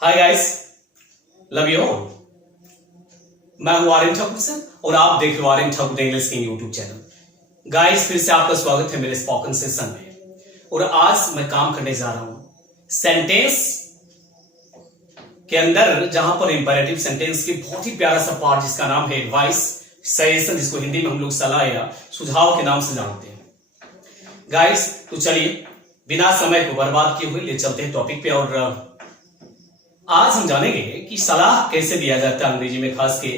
Hi guys, love you all. मैं हूं Aryan Thakur sir और आप देख रहे हो Aryan Thakur English King YouTube channel. Guys, फिर से आपका स्वागत है मेरे स्पोकन सेशन में। और आज मैं काम करने जा रहा हूं सेंटेंस के अंदर, जहां पर इंपेरेटिव सेंटेंस की बहुत ही प्यारा सा पार्ट जिसका नाम है एडवाइस, सजेशन, जिसको हिंदी में हम लोग सलाह या सुझाव के नाम से जानते हैं। गाइस, तो चलिए बिना समय को बर्बाद किए हुए ले चलते हैं टॉपिक पे। और आज हम जानेंगे कि सलाह कैसे दिया जाता है अंग्रेजी में। खास के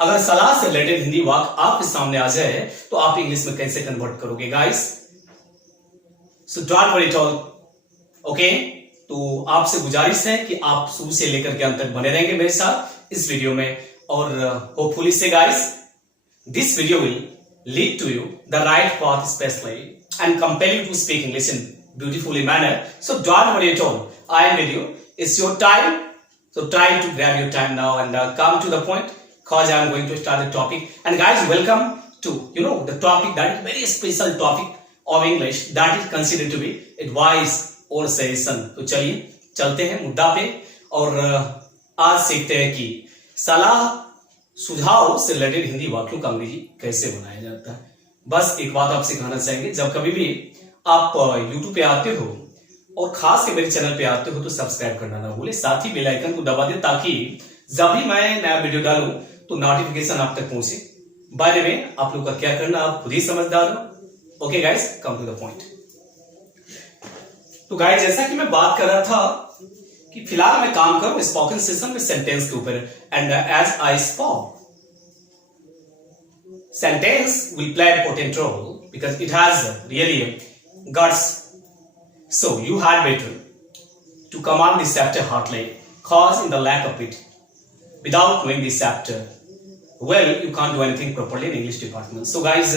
अगर सलाह से रिलेटेड हिंदी वाक्य आपके सामने आ जाए तो आप इंग्लिश में कैसे कन्वर्ट करोगे guys. So don't worry at all, okay. तो आपसे गुजारिश है कि आप शुरू से लेकर के अंत तक बने रहेंगे मेरे साथ इस वीडियो में। और hopefully so guys this video will lead to you the right path specially and compel you to speak English in beautifully manner. So don't worry at all, I am with you, it's your time. So try to grab your time now and come to the point, cause I am going to start the topic. And guys, welcome to the topic that is very special topic of English that is considered to be advice or suggestion. तो चलिए चलते हैं मुद्दा पे और आज सीखते हैं कि सलाह सुझाव से रिलेटेड हिंदी वाक्यों का अंग्रेजी कैसे बनाया जाता है। बस एक बात आपसे कहना चाहेंगे, जब कभी भी आप YouTube पे आते हो और खास के मेरे चैनल पे आते हो तो सब्सक्राइब करना ना भूले, साथ ही बेल आइकन को दबा दें ताकि जब भी मैं नया वीडियो डालूं तो नोटिफिकेशन आप तक पहुंचे। बाय द वे, आप लोग का क्या करना आप खुद ही समझदार हो। Okay guys, come to the point. तो गाइस, जैसा कि मैं बात कर रहा था कि फिलहाल मैं काम करूं स्पोकन सेशन में सेंटेंस के ऊपर। And as I spoke, sentence will play a important role because it has really guts. So you had better to command this chapter heartily, cause in the lack of it, without knowing this chapter, well, you can't do anything properly in English department. So guys,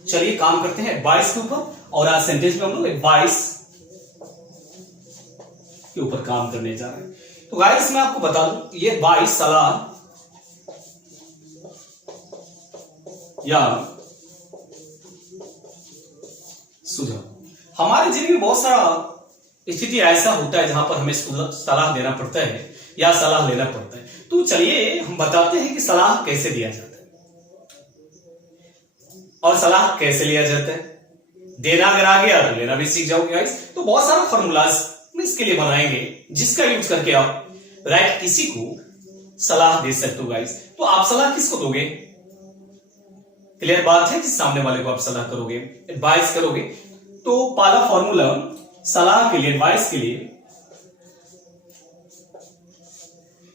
चलिए काम करते हैं advice के ऊपर। और आज sentence में हम लोग एडवाइस के ऊपर काम करने जा रहे हैं। तो गाइस, मैं आपको बता दूं, ये एडवाइस सलाह या सुझाव, हमारे जीवन में बहुत सारा स्थिति ऐसा होता है जहां पर हमें सलाह देना पड़ता है या सलाह लेना पड़ता है। तो चलिए हम बताते हैं कि सलाह कैसे दिया जाता है और सलाह कैसे लिया जाता है। देना अगर आ गया तो लेना भी सीख जाओगे गाइस। तो बहुत सारा फॉर्मूलाज हम इसके लिए बनाएंगे जिसका यूज करके आप राइट किसी को सलाह दे सकते हो गाइस। तो आप सलाह किसको दोगे? क्लियर बात है कि सामने वाले को आप सलाह करोगे, एडवाइस करोगे। तो पहला फॉर्मूला सलाह के लिए, एडवाइस के लिए,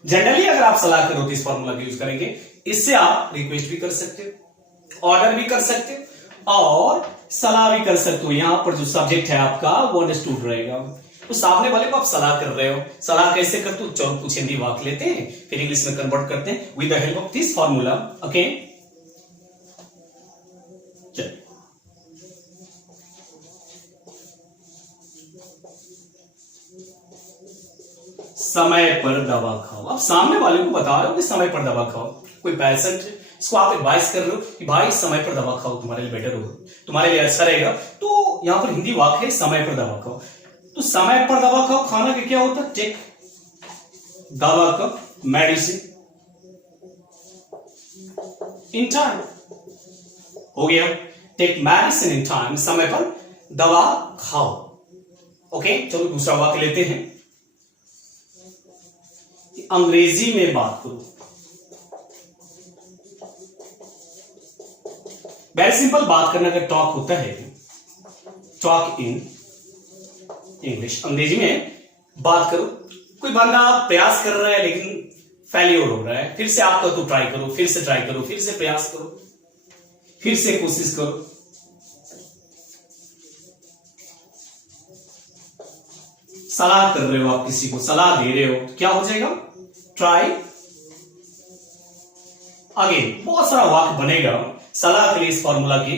जनरली अगर आप सलाह करो तो इस फॉर्मूला का यूज करेंगे। इससे आप रिक्वेस्ट भी कर सकते हो, ऑर्डर भी कर सकते हो और सलाह भी कर सकते हो। यहां पर जो सब्जेक्ट है आपका वो अंडरस्टूड रहेगा। तो सामने वाले को आप सलाह कर रहे हो, सलाह कैसे करते हो? चलो कुछ हिंदी वाक्य लेते हैं फिर इंग्लिश में कन्वर्ट करते हैं with the help of this formula. Okay, समय पर दवा खाओ। आप सामने वाले को बता रहे हो कि समय पर दवा खाओ। कोई पेशेंट है, इसको आप एडवाइस कर रहे हो कि भाई समय पर दवा खाओ, तुम्हारे लिए बेटर होगा, तुम्हारे लिए अच्छा रहेगा। तो यहां पर हिंदी वाक्य है समय पर दवा खाओ। तो समय पर दवा खाओ, खाना के क्या होता है? टेक दवा का, मेडिसिन इन टाइम हो गया। टेक मेडिसिन इन टाइम, समय पर दवा खाओ। ओके, चलो दूसरा वाक्य लेते हैं। अंग्रेजी में बात करो। वेरी सिंपल, बात करने का टॉक होता है, टॉक इन इंग्लिश। अंग्रेजी में बात करो। कोई बंदा प्रयास कर रहा है लेकिन फेलियर हो रहा है, फिर से आपका तो ट्राई करो, फिर से ट्राई करो, फिर से प्रयास करो, फिर से कोशिश करो। सलाह कर रहे हो, आप किसी को सलाह दे रहे हो तो क्या हो जाएगा? Try again. बहुत सारा वाक्य बनेगा सलाह के लिए। इस फॉर्मूला की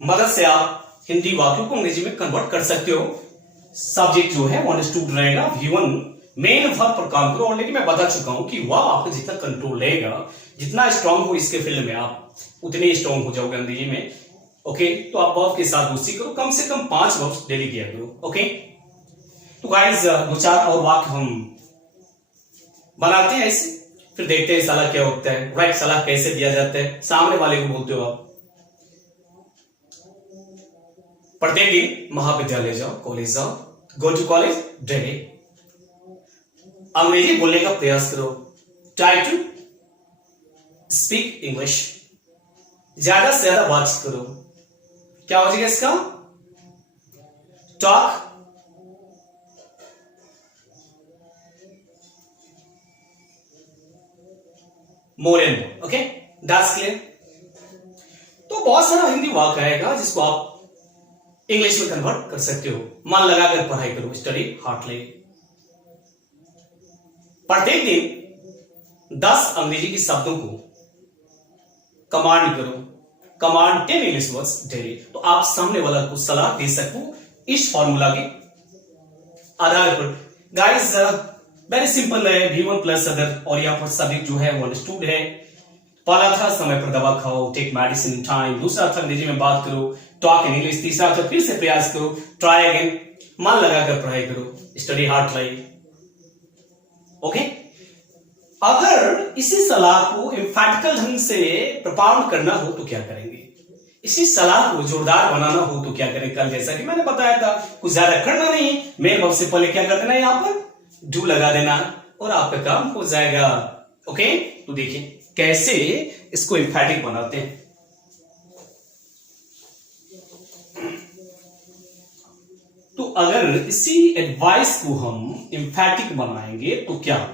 मदद से आप हिंदी वाक्यों को अंग्रेजी में कन्वर्ट कर सकते हो। सब्जेक्ट जो है वो अंडरस्टूड रहेगा। V1 मेन वर्ब पर काम करो। ऑलरेडी मैं बता चुका हूं कि वर्ब आपका जितना कंट्रोल रहेगा, जितना स्ट्रांग हो इसके फील्ड में, आप उतने स्ट्रांग हो जाओगे अंग्रेजी में। ओके, तो आप वर्ब के साथ दोस्ती करो, कम से कम 5 वर्ब्स डेली किया करो। ओके, तो गाइज दो चार और वाक्य हम बनाते हैं ऐसे, फिर देखते हैं सलाह क्या होता है, राइट। सलाह कैसे दिया जाता है, सामने वाले को बोलते हो आप। प्रत्येक दिन महाविद्यालय जाओ, कॉलेज जाओ, गो टू कॉलेज डेली। अंग्रेजी बोलने का प्रयास करो, ट्राई टू स्पीक इंग्लिश। ज्यादा से ज्यादा बात करो। क्या हो जाएगा इसका? Talk more and more. Okay, that's clear. तो बहुत सारा हिंदी वाक्य आएगा जिसको आप इंग्लिश में कन्वर्ट कर सकते हो। मन लगाकर पढ़ाई करो, स्टडी हार्डली। प्रत्येक दिन 10 अंग्रेजी के शब्दों को कमांड करो। Command 10 English words daily. तो आप सामने वाला को सलाह दे सको इस फॉर्मूला के आधार पर। गाइस वेरी सिंपल है, V1 प्लस अदर, और यहाँ पर सब्जेक्ट जो है वो अंडरस्टूड है। पहला था समय पर दवा खाओ, टेक मेडिसिन इन टाइम। दूसरा था अंग्रेजी में बात करो, टॉक इन इंग्लिश। तीसरा था फिर से प्रयास करो, ट्राई अगेन, मन लगाकर पढ़ाई करो, स्टडी हार्डली। ओके, अगर इसी सलाह को एम्फैटिकल ढंग से प्रपाउंड करना हो तो क्या करेंगे? इसी सलाह को जोरदार बनाना हो तो क्या करें? कल जैसा कि मैंने बताया था, कुछ ज्यादा करना नहीं, मेन वर्ब से पहले क्या कर देना, यहां पर डू लगा देना और आपका काम हो जाएगा। ओके, तो देखिए कैसे इसको एम्फैटिक बनाते हैं। तो अगर इसी एडवाइस को हम एम्फैटिक बनाएंगे तो क्या होगा?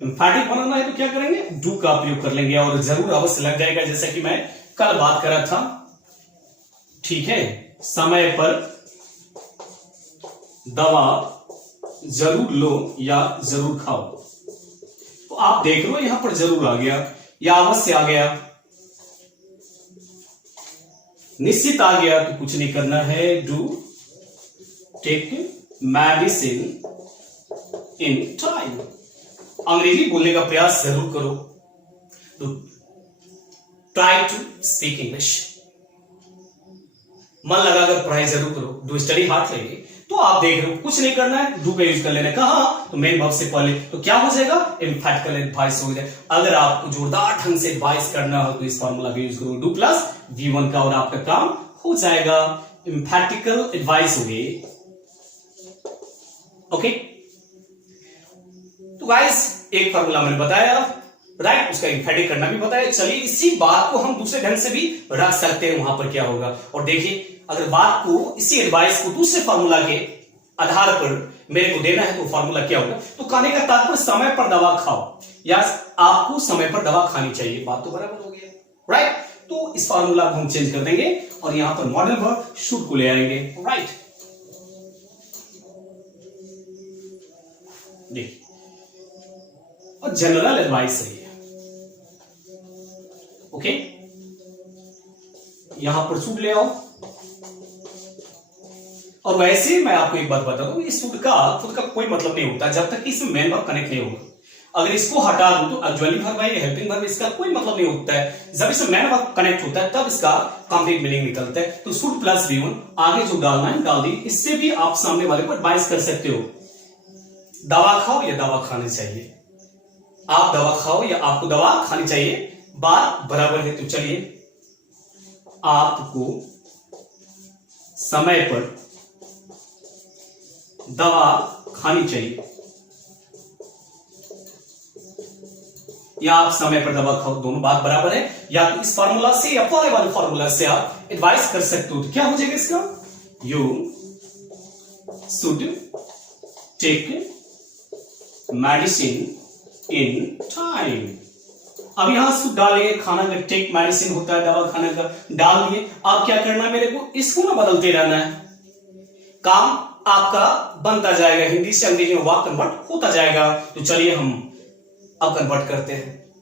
एम्फैटिक बनाना है तो क्या करेंगे? डू का प्रयोग कर लेंगे और जरूर अवश्य लग जाएगा, जैसा कि मैं कल बात कर रहा था। ठीक है, समय पर दवा जरूर लो या जरूर खाओ। तो आप देख रहे हो यहां पर जरूर आ गया या अवश्य आ गया, निश्चित आ गया तो कुछ नहीं करना है। Do take medicine in time. अंग्रेजी बोलने का प्रयास जरूर करो, तो ट्राई टू स्पीक इंग्लिश। मन लगाकर पढ़ाई जरूर करो, डू स्टडी हार्डली। तो आप देख रहे हो कुछ नहीं करना है, डू का यूज कर लेना। कहा तो मेन वर्ब से पहले, तो क्या हो जाएगा? एम्फैटिकल एडवाइस हो जाए। अगर आपको जोरदार ढंग से एडवाइस करना हो तो इस फॉर्मूला का यूज करो, डू प्लस V1 का, और आपका काम हो जाएगा। एम्फैटिकल एडवाइस हो गई। ओके, तो गाइस एक फॉर्मूला मैंने बताया, राइट, उसका एम्फैटिक करना भी बताया। चलिए इसी बात को हम दूसरे ढंग से भी रख सकते हैं, वहां पर क्या होगा। और देखिए अगर बात को, इसी एडवाइस को दूसरे फॉर्मूला के आधार पर मेरे को देना है तो फॉर्मूला क्या होगा? तो कहने का तात्पर्य समय पर दवा खाओ या आपको समय पर दवा खानी चाहिए। बात तो बराबर हो गया, राइट। तो इस फॉर्मूला को हम चेंज कर देंगे और यहां पर मॉडल वर्ब शुड को ले आएंगे, राइट। देखिए, और जनरल एडवाइस है ये। ओके, यहां पर शुड ले आओ। और वैसे मैं आपको एक बात बता दूं, इस शुड का खुद का कोई मतलब नहीं होता जब तक कि इसमें मेन वर्ब कनेक्ट नहीं होगा। अगर इसको हटा दूं तो ऑक्सिलरी वर्ब है, हेल्पिंग वर्ब, इसका कोई मतलब नहीं होता है। जब इसमें मेन वर्ब कनेक्ट होता है तब इसका कंप्लीट मीनिंग निकलता है। तो शुड प्लस V1 आगे जो डालना है डाल दी। इससे भी आप सामने वाले को एडवाइस कर सकते हो, दवा खाओ या दवा खानी चाहिए। आप दवा खाओ या आपको दवा खानी चाहिए, बात बराबर है। तो चलिए, आपको समय पर दवा खानी चाहिए या आप समय पर दवा खाओ, दोनों बात बराबर है। या तो इस फॉर्मूला से या पहले वाले फॉर्मूला से आप एडवाइस कर सकते हो। तो क्या हो जाएगा इसका? You should take medicine in time. अब यहां शुड डालिए, खाना का टेक मेडिसिन होता है, दवा खाना का डाल दिए। अब क्या करना है मेरे को? इसको ना बदलते रहना है, काम आपका बनता जाएगा, हिंदी से अंग्रेजी में वाक्य कन्वर्ट होता जाएगा। तो चलिए हम अब कन्वर्ट करते हैं।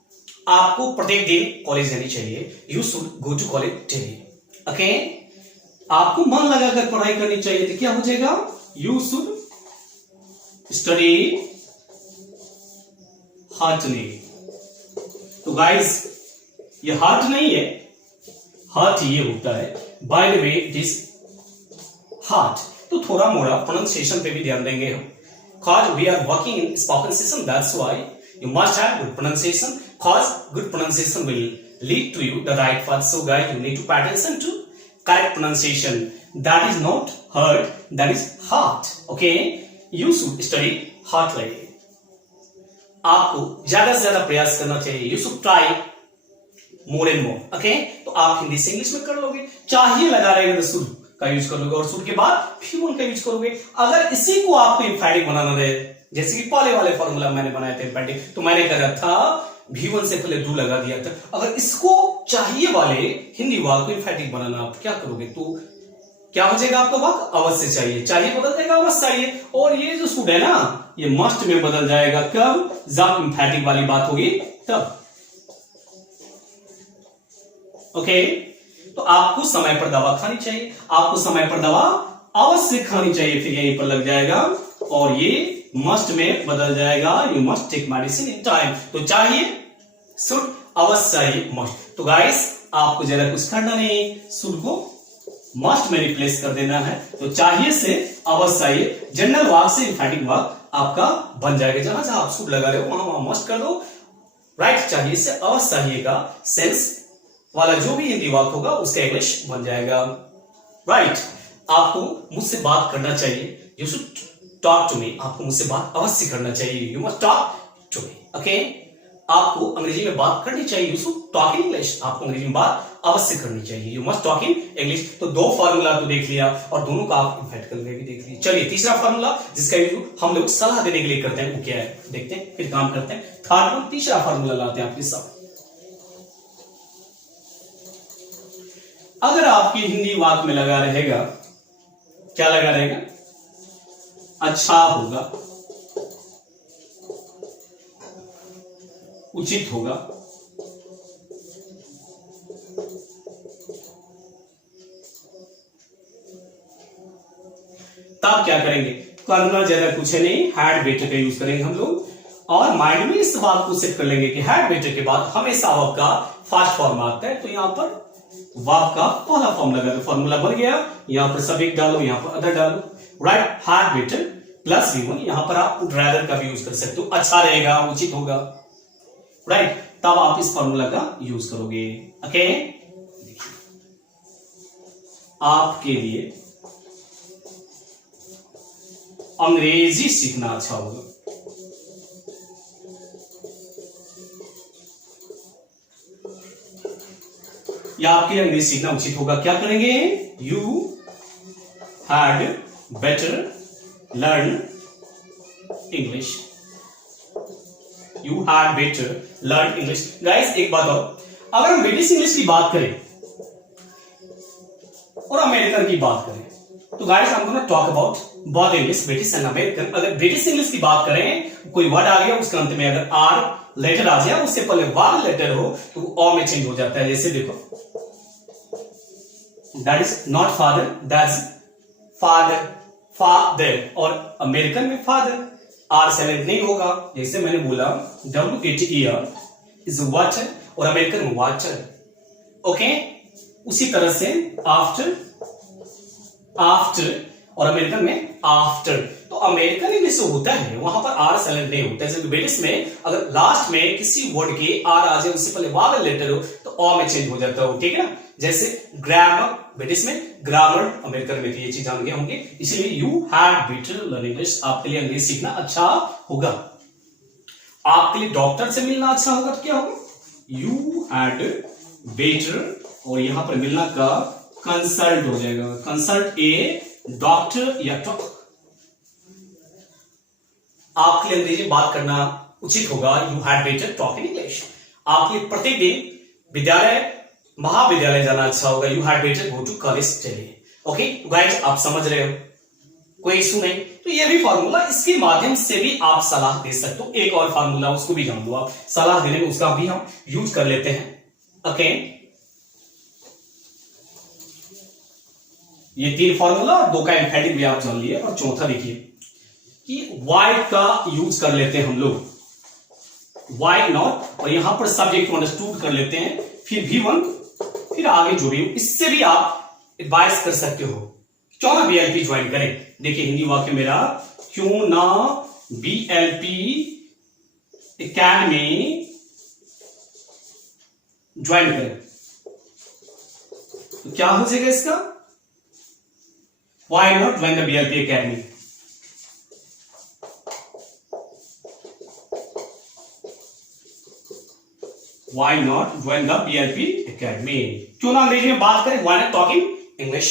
आपको प्रत्येक दिन कॉलेज जानी चाहिए, you should go to college daily. Okay, आपको मन लगाकर पढ़ाई करनी चाहिए, तो क्या हो जाएगा? You should study hardly. तो गाइस ये हार्ट नहीं है, हार्ट ये होता है, by the way it is heart. तो थोड़ा मोड़ा प्रोनाउंसिएशन पे भी ध्यान देंगे हम, cause we are working in spoken system, that's why you must have good pronunciation, cause good pronunciation will lead to you the right path. So guys, you need to pay attention to correct pronunciation. That is not hard, that is heart. Okay, you should study heartily. आपको ज्यादा से ज्यादा प्रयास करना चाहिए. You should try more and more. Okay, तो आप हिंदी से इंग्लिश में कर लोगे. चाहिए लगा रहेगा तो शुड का यूज कर लोगे और शुड के बाद भी का यूज करोगे. अगर इसी को आपको एम्फैटिक बनाना रहे, जैसे कि पहले वाले फॉर्मूला मैंने बनाया था एम्फैटिक, तो मैंने कहा था V1 से पहले डू लगा दिया था. अगर इसको चाहिए वाले हिंदी वाले को एम्फैटिक बनाना, आप क्या करोगे? तो क्या हो जाएगा आपका वाक? अवश्य चाहिए. चाहिए बदल जाएगा अवश्य चाहिए. और ये जो शुड है ना, ये मस्ट में बदल जाएगा. कब? जब एम्फैटिक वाली बात होगी तब. ओके, तो आपको समय पर दवा खानी चाहिए. आपको समय पर दवा अवश्य खानी चाहिए. फिर यहीं पर लग जाएगा और ये मस्ट में बदल जाएगा. You must take medicine in time. तो चाहिए, शुड, अवश्य चाहिए, मस्ट. तो गाइस, आपको ज्यादा कुछ करना नहीं, शुड को मस्ट में रिप्लेस कर देना है. तो चाहिए से अवश्य चाहिए, जनरल वाक से एम्फैटिक वाक आपका बन जाएगा. जहां जहां आप शुड लगा रहे हो वहां मस्ट कर दो. राइट, चाहिए से अवश्य चाहिए का सेंस वाला जो भी हिंदी वाक होगा उसका इंग्लिश बन जाएगा. राइट, आपको मुझसे बात करना चाहिए. You should talk to me. आपको मुझसे बात अवश्य करना चाहिए. You must talk to me. Okay, आपको अंग्रेजी में बात करनी चाहिए. You should talk in English. आपको अंग्रेजी में बात अवश्य करनी चाहिए. You must talk in English. तो दो फॉर्मूला तो देख लिया और दोनों का आप एम्फैटिकल में भी देख लिया. चलिए तीसरा फॉर्मूला जिसका यूज हम लोग सलाह देने के लिए करते हैं वो क्या है देखते हैं, फिर काम करते हैं. थर्ड वन, तीसरा फॉर्मूला लाते हैं आपके साथ. अगर आपकी हिंदी वाक में लगा रहेगा, क्या लगा रहेगा? अच्छा होगा, उचित होगा, तब क्या करेंगे? करना ज्यादा कुछ नहीं, हैड बेटर का यूज करेंगे हम लोग. और माइंड में इस बात को सेट कर लेंगे कि हैड बेटर के बाद हमेशा वर्ब का फर्स्ट फॉर्म आता है. तो यहां पर वर्ब का पहला फॉर्म लगा, तो फॉर्मूला बन गया. यहां पर सब्जेक्ट डालो, यहां पर अदर डालो. Right, had better plus V1. यहां पर आप वुड रैदर का भी यूज कर सकते हो. अच्छा रहेगा, उचित होगा. राइट, तब आप इस फॉर्मूला का यूज करोगे. ओके, आपके लिए अंग्रेजी सीखना अच्छा होगा. या आपके अंग्रेजी सीखना उचित होगा. क्या करेंगे? You had better learn English. You had better learn English. Guys, एक बात और, अगर हम ब्रिटिश इंग्लिश की बात करें और अमेरिकन की बात करें, तो गाइस हम gonna talk about both English, British and American. अगर ब्रिटिश इंग्लिश की बात करें, कोई वर्ड आ गया उसके अंत में अगर आर लेटर आ जाए, उससे पहले वार लेटर हो तो ओ में चेंज हो जाता है. जैसे देखो, that is not father, that's father, father. और अमेरिकन में फादर आर साइलेंट नहीं होगा. जैसे मैंने बोला WATER इज वाटर और अमेरिकन में वाटर. ओके, उसी तरह से आफ्टर, आफ्टर और अमेरिकन में आफ्टर. तो अमेरिकन इंग्लिश होता है वहां पर आर साइलेंट नहीं होता है. जैसे ब्रिटिश में अगर लास्ट में किसी वर्ड के आर आ जाए, उससे पहले वावल लेटर हो तो ओ में चेंज हो जाता है. ठीक है ना? जैसे ग्रामर ब्रिटिश में, ग्रामर अमेरिकन में. ये चीज जान गए होंगे. इसलिए you had better learn English. आपके लिए अंग्रेजी सीखना अच्छा होगा. आपके लिए डॉक्टर से मिलना अच्छा होगा तो क्या होगा? यू हैड बेटर, और यहां पर मिलना का कंसल्ट हो जाएगा. कंसल्ट ए डॉक्टर या डॉक्टर. आपके लिए अंग्रेजी बात करना उचित होगा. You had better talk in English. आपके लिए प्रतिदिन विद्यालय, महाविद्यालय जाना अच्छा होगा. You had better go to college daily. Okay guys, आप समझ रहे हो, कोई इशू नहीं. तो ये भी फॉर्मूला, इसके माध्यम से भी आप सलाह दे सकते हो. एक और फॉर्मूला, उसको भी जान लो आप. सलाह देने में उसका भी हम यूज कर लेते हैं. ओके, ये तीन फॉर्मूला, दो का एम्फैटिक भी आप जान लिए. और चौथा देखिए कि वाई का यूज कर लेते हैं हम लोग. वाई नॉट, और यहां पर सब्जेक्ट को अंडरस्टूड कर लेते हैं. फिर V1, फिर आगे जो भी, इससे भी आप एडवाइस कर सकते हो क्यों ना बीएलपी ज्वाइन करें। देखिए हिंदी वाक्य मेरा, क्यों ना बीएलपी एकेडमी ज्वाइन करें। तो क्या हो जाएगा इसका, why not join the BLP academy. Why not join the BLP Academy? क्यों ना अंग्रेजी में बात करें, why not talking English?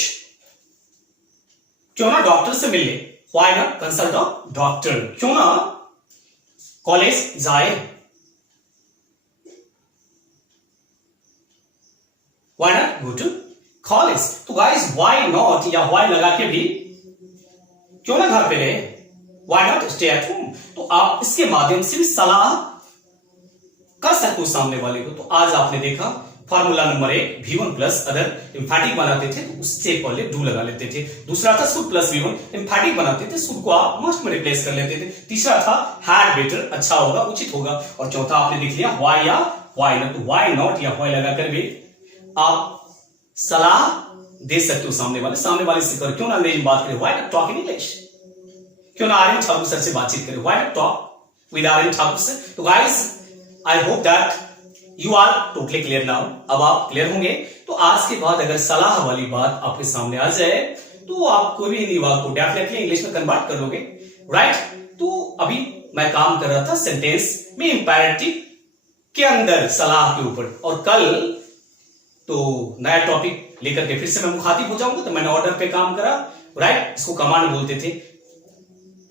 क्यों ना डॉक्टर से मिले, why not consult a doctor? क्यों ना कॉलेज जाए, why not go to college? तो गाइस why not या why लगा के भी क्यों ना घर पे रहे, why not stay at home? तो आप इसके माध्यम से भी सलाह कर सकते हो सामने वाले को। तो आज आपने देखा फार्मूला नंबर 1 V1 प्लस, अगर एम्फैटिक बनाते थे तो उससे पहले डू लगा लेते थे। दूसरा था शुड प्लस V1, एम्फैटिक बनाते थे शुड को आप मस्ट में रिप्लेस कर लेते थे। तीसरा था हैड बेटर, अच्छा होगा, उचित होगा। और चौथा आपने देख लिया व्हाई या व्हाई नॉट। व्हाई नॉट या व्हाई लगाकर भी आप सलाह दे सकते हो सामने वाले से कर, क्यों ना अंग्रेजी में बात करें, why not talk in English. क्यों ना आर्यन ठाकुर सर से बातचीत करें, why not talk with Aryan Thakur sir. तो guys I hope that you are totally clear now. अब आप क्लियर होंगे। तो आज के बाद अगर सलाह वाली बात आपके सामने आ जाए तो आप कोई भी हिंदी वाक्य को डेफिनेटली इंग्लिश में कन्वर्ट कर लोगे, राइट। तो अभी मैं काम कर रहा था सेंटेंस में इंपैरेटिव के अंदर सलाह के ऊपर, और कल तो नया टॉपिक लेकर के फिर से मैं मुखातिब हो जाऊंगा। तो मैंने ऑर्डर पे काम करा, राइट, इसको कमांड बोलते थे।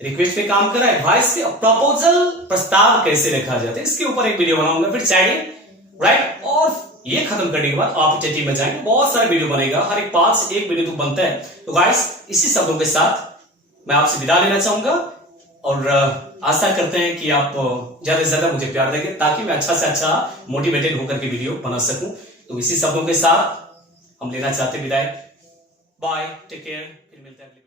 रिक्वेस्ट पे काम करा, एडवाइस पे, प्रपोजल प्रस्ताव कैसे रखा जाता है इसके ऊपर एक वीडियो बनाऊंगा फिर चाहिए, राइट। और ये खत्म करने के बाद ऑपर्चुनिटी में जाएंगे, बहुत सारे वीडियो बनेगा, हर एक पार्ट से एक वीडियो तो बनता है। तो गाइस इसी शब्दों के साथ मैं आपसे विदा लेना चाहूंगा और आशा करते हैं कि आप ज्यादा से ज्यादा मुझे प्यार देंगे ताकि मैं अच्छा से अच्छा मोटिवेटेड होकर के वीडियो बना सकूं। तो इसी शब्दों के साथ हम लेना चाहते विदाई। बाय, टेक केयर, फिर मिलते हैं।